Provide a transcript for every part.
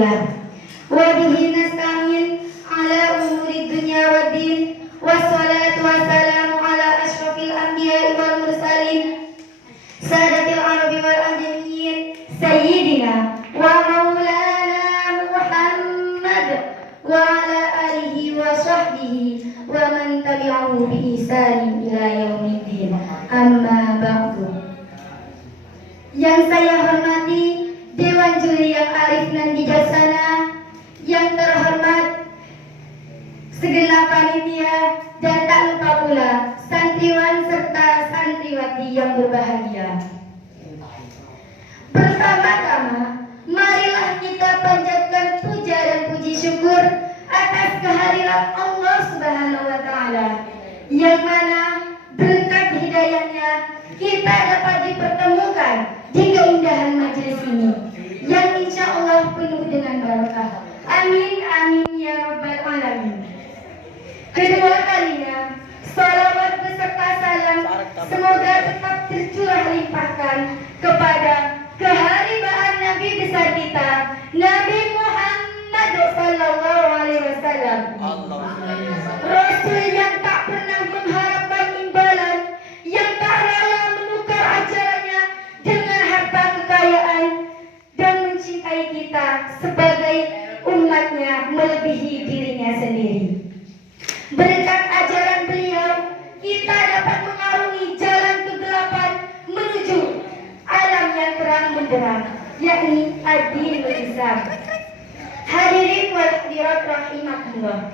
Alhamdulillah. Wa bihi nasta'in ala umuri dunya waddin. Wassalatu wassalamu ala asyrafil anbiya'i wal mursalin sadatil arabi wal ajamiyyin sayyidina wa maulana Muhammad wa ala alihi wa sahbihi wa man tabi'ahu bi ihsanin ila yaumiddin. Amma ba'du. Yang saya hormati Dewan Juri yang arif dan bijaksana, yang terhormat segenap panitia, dan tak lupa pula santriwan serta santriwati yang berbahagia. Pertama-tama, marilah kita panjatkan puja dan puji syukur atas kehadiran Allah Subhanahu wa Ta'ala, yang mana berkat hidayahnya kita dapat dipertemukan di keindahan majelis ini, yang insya Allah penuh dengan barakah. Amin amin ya rabbal alamin. Kedua kalinya, salawat beserta salam semoga tetap tercurah limpahkan kepada keharibaan Nabi besar kita, Nabi Muhammad sallallahu alaihi wasallam. Rasul yang tak pernah mengharapkan imbalan, yang tak rela menukar ajarannya dengan harta kekayaan, dan mencintai kita sebagai umatnya melebihi dirinya sendiri. Berkat ajaran beliau, kita dapat mengarungi jalan kegelapan menuju alam yang terang benderang, yakni ad-dinul Islam. Hadirin wal hadirat rahimakumullah.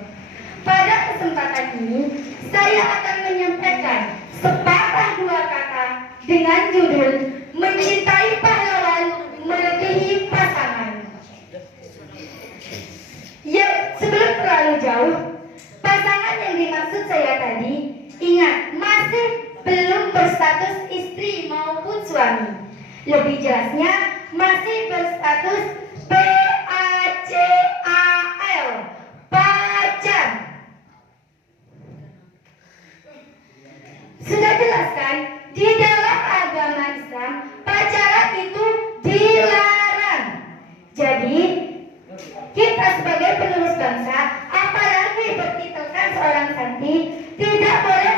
Pada kesempatan ini, saya akan menyampaikan sepatah dua kata dengan judul mencintai pahlawan melebihi pasangan. Ya, sebelum terlalu jauh, pasangan yang dimaksud saya tadi, ingat, masih belum berstatus istri maupun suami. Lebih jelasnya, masih berstatus PACAL, pacar. Sudah jelas kan, di dalam agama Islam, pacaran itu dilarang. Jadi, kita sebagai penerus bangsa, apalagi bertitulkan seorang santri, tidak boleh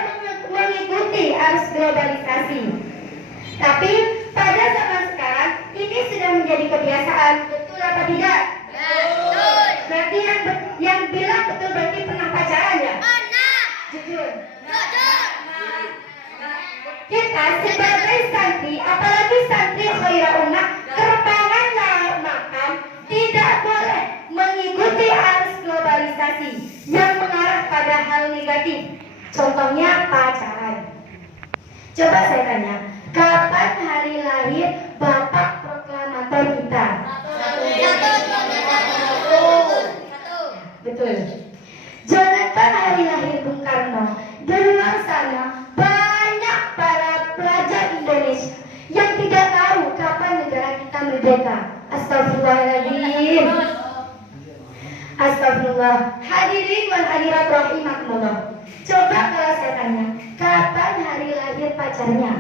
mengikuti arus globalisasi. Tapi pada zaman sekarang ini sudah menjadi kebiasaan. Betul apa tidak? Betul. Berarti yang bilang betul berarti pernah pacaran ya? Pernah. Jujur. Jujur. Kita sebagai santri, apalagi santri khairul ummah, terpangan makan, tidak boleh mengikuti arus globalisasi yang mengarah pada hal negatif. Contohnya pacaran. Coba saya tanya, kapan hari lahir Bapak Proklamator kita? Betul. Jangankan hari lahir Bung Karno, di luar sana banyak para pelajar Indonesia yang tidak tahu kapan negara kita merdeka. Astagfirullahaladzim. Astagfirullah. Hadirin wal hadirat rahimakumullah. Coba kalau saya tanya, kapan hari lahir pacarnya?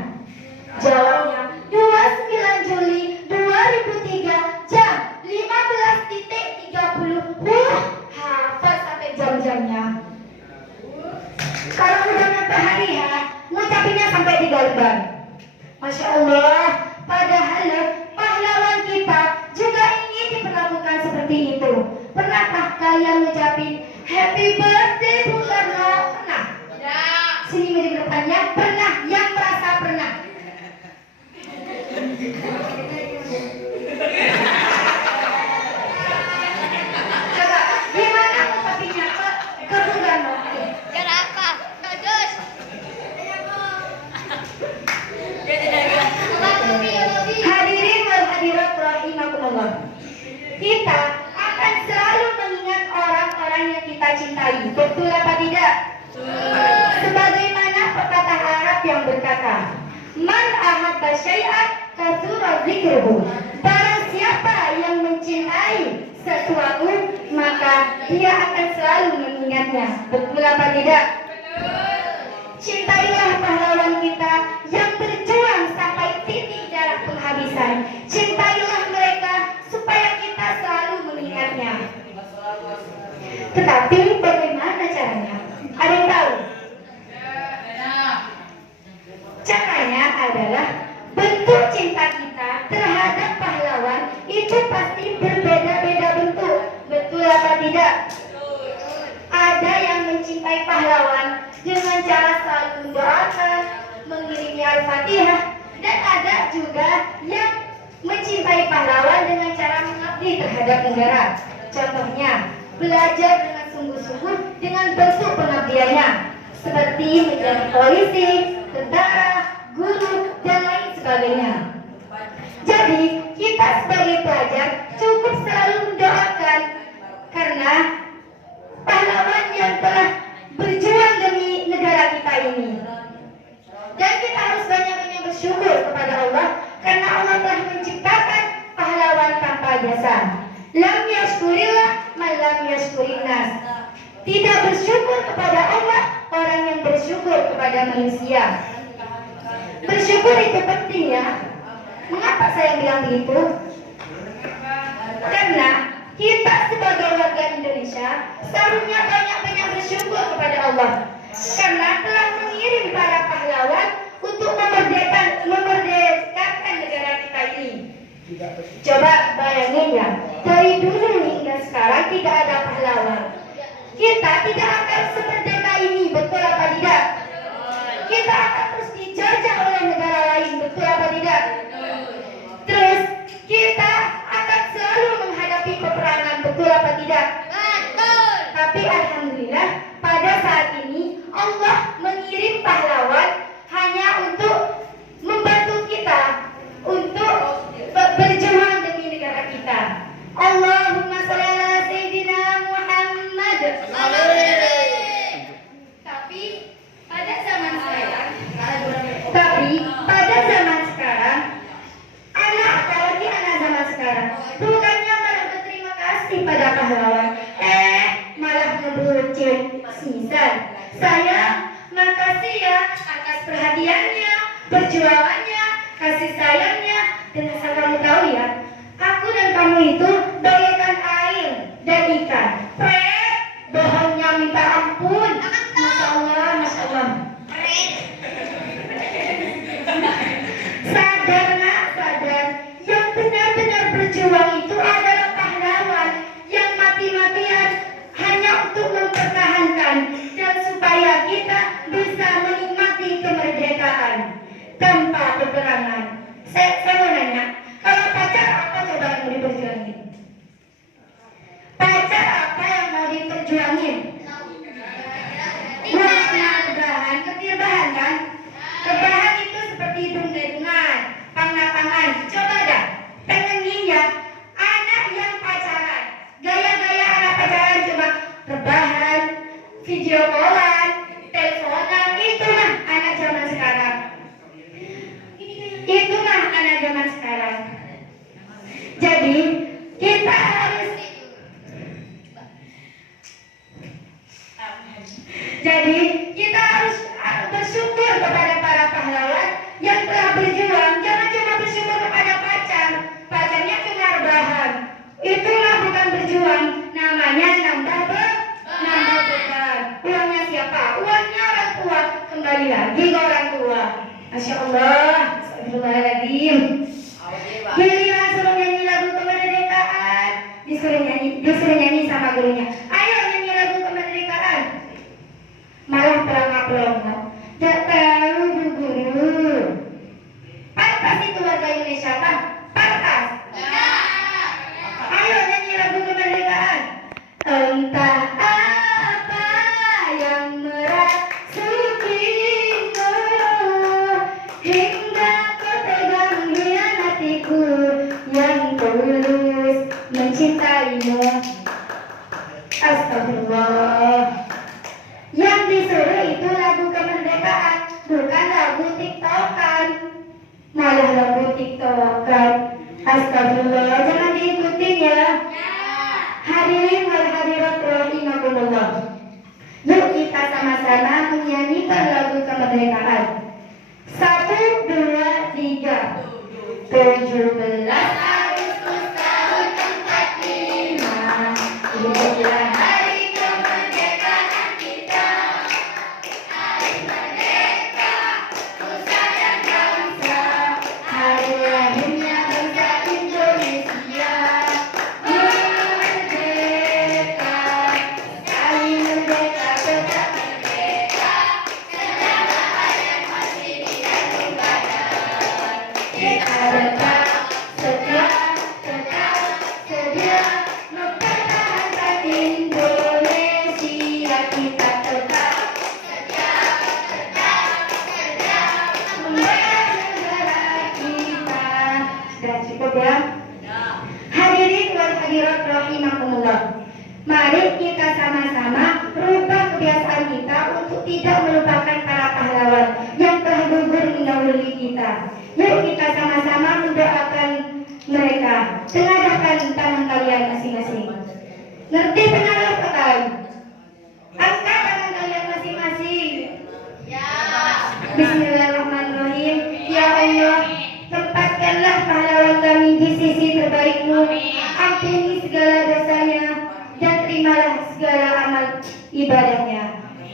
Jawabnya 29 Juli 2003 jam 15.30. Hafal sampai jam-jamnya. Kalau udah nyampe hari ngucapinnya sampai 3 lembar. Masya Allah. Padahal pahlawan kita juga ingin diperlakukan seperti itu. Pernahkah kalian ngucapin happy birthday Bung Karno? Pernah? Ya. Sini meja depannya. Pernah? Yang merasa pernah? Coba, gimana ngucapinnya ke Bung Karno? Cara apa? Bagus. Hadirin wal hadirat rahimakumullah. Kita akan selalu mengingat orang-orang yang kita cintai. Betul apa tidak? Sebagaimana pepatah Arab yang berkata, man ahabba syai'an katsura dzikruhu. Barang siapa yang mencintai sesuatu, maka dia akan selalu mengingatnya. Betul apa tidak? Cintailah pahlawan kita yang berjuang sampai titik darah penghabisan. Cintailah mereka supaya kita selalu mengingat Tetapi bagaimana caranya? Ada yang tahu? Caranya adalah bentuk cinta kita terhadap pahlawan itu pasti berbeda-beda bentuk. Betul apa tidak? Ada yang mencintai pahlawan dengan cara selalu mendoakan, mengirimi Al-Fatihah, dan ada juga yang mencintai pahlawan dengan cara mengabdi terhadap negara. Contohnya, belajar dengan sungguh-sungguh dengan bentuk pengabdiannya, seperti menjadi polisi, tentara, guru, dan lain sebagainya. Jadi, kita sebagai pelajar cukup selalu mendoakan karena pahlawan yang telah berjuang demi negara kita ini. Dan kita harus banyak-banyak bersyukur kepada Allah karena Allah telah menciptakan pahlawan tanpa jasa. Lam yashkurillah man lam yashkurin nas. Tidak bersyukur kepada Allah orang yang bersyukur kepada manusia. Bersyukur itu penting ya. Mengapa saya bilang begitu? Karena kita sebagai warga Indonesia seharusnya banyak-banyak bersyukur kepada Allah karena telah mengirim para pahlawan untuk memerdekakan negara kita ini. Coba bayangin ya, dari dulu hingga sekarang tidak ada pahlawan. Kita tidak akan semerdeka ini, betul apa tidak? Kita akan terus dijajah oleh negara lain, betul apa tidak? Terus kita akan selalu menghadapi peperangan, betul apa tidak? Betul. Tapi alhamdulillah pada saat ini Allah mengirim pahlawan hanya untuk membantu kita untuk berjuang demi negara kita. Allahumma shalli ala sayyidina Muhammad. Tapi pada zaman sekarang apalagi anak zaman sekarang bukannya malah berterima kasih pada pahlawan, malah ngebucin sisan. Saya makasih ya atas perhatiannya, perjuangannya, kasih sayangnya. Dan asal kamu tahu ya, aku dan kamu itu bagaikan air dan ikan. Bohongnya minta ampun. Masya Allah, Masya Allah. Sadar nak, sadar. Yang benar-benar berjuang itu adalah pahlawan yang mati-matian hanya untuk mempertahankan dan supaya kita bisa menikmati kemerdekaan tanpa peperangan. Saya mau nanya, kalau pacar apa coba yang mau diperjuangin? Pacar apa yang mau diperjuangin? Warna rebahan, ngerti rebahan kan? Rebahan itu seperti hidung-hidungan, pang-pangan. Coba dah, pengenin ya, anak yang pacaran, gaya-gaya anak pacaran cuma rebahan, video callan, teleponan, itu mah anak zaman sekarang. Itulah anak zaman sekarang. Jadi kita harus bersyukur kepada para pahlawan yang telah berjuang. Jangan cuma bersyukur kepada pacar. Pacarnya cuma rebahan. Itulah bukan berjuang. Namanya nambah beban. Uangnya siapa? Uangnya orang tua. Kembali lagi ke orang tua. Masya Allah. Astagfirullahaladzim. Giliran suruh nyanyi lagu kemerdekaan, disuruh nyanyi sama gurunya. Ayo nyanyi lagu kemerdekaan. Malah pelangak-pelangak. Tak tahu bu guru. Pantas itu warga Indonesia kan? Pantas. Ayo nyanyi lagu kemerdekaan. Entah apa yang merasukimu hingga kau tegang hianatiku yang tulus mencintaimu. Astagfirullah. Yang disuruh itu lagu kemerdekaan, bukan lagu tiktokan. Malah lagu tiktokan. Astagfirullah, jangan diikutin ya. Hadirin wal hadirat rahimakumullah. Yuk kita sama-sama menyanyikan lagu kemerdekaan. 1, 2, 3. 17 Agustus tahun 45. Inilah hari kemerdekaan. kita. Yuk kita sama-sama mendoakan mereka. Tengadahkan tangan kalian masing-masing. Ngerti benar kan? Angkat tangan kalian masing-masing. Ya. Bismillahirrahmanirrahim. Ya Allah, tempatkanlah pahlawan kami di sisi terbaik-Mu. Ampuni segala dosanya dan terimalah segala amal ibadahnya.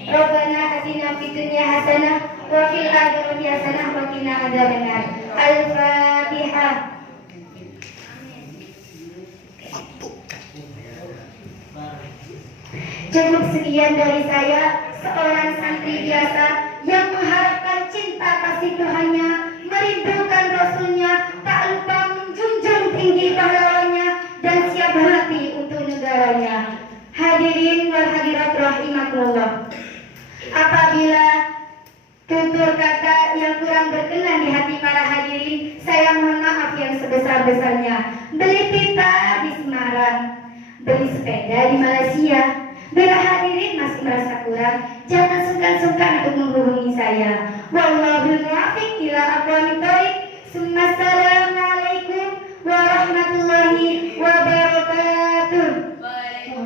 Rabbana atina fid dunya hasanah wa fil akhirati hasanah wa qina adzabannar. Al-Fatihah. Cukup sekian dari saya, seorang santri biasa yang mengharapkan cinta kasih Tuhannya, merindukan Rasulnya, tak lupa menjunjung tinggi pahlawannya dan siap mati untuk negaranya. Hadirin wal hadirat rahimakumullah. Apabila tutur kata yang kurang berkenan di hati para hadirin, saya mohon maaf yang sebesar-besarnya. Beli pita di Semarang, beli sepeda di Malaysia. Bila hadirin masih merasa kurang, jangan sungkan-sungkan untuk menghubungi saya. Wallahul muwaffiq ila aqwamit thoriq. Assalamualaikum warahmatullahi wabarakatuh.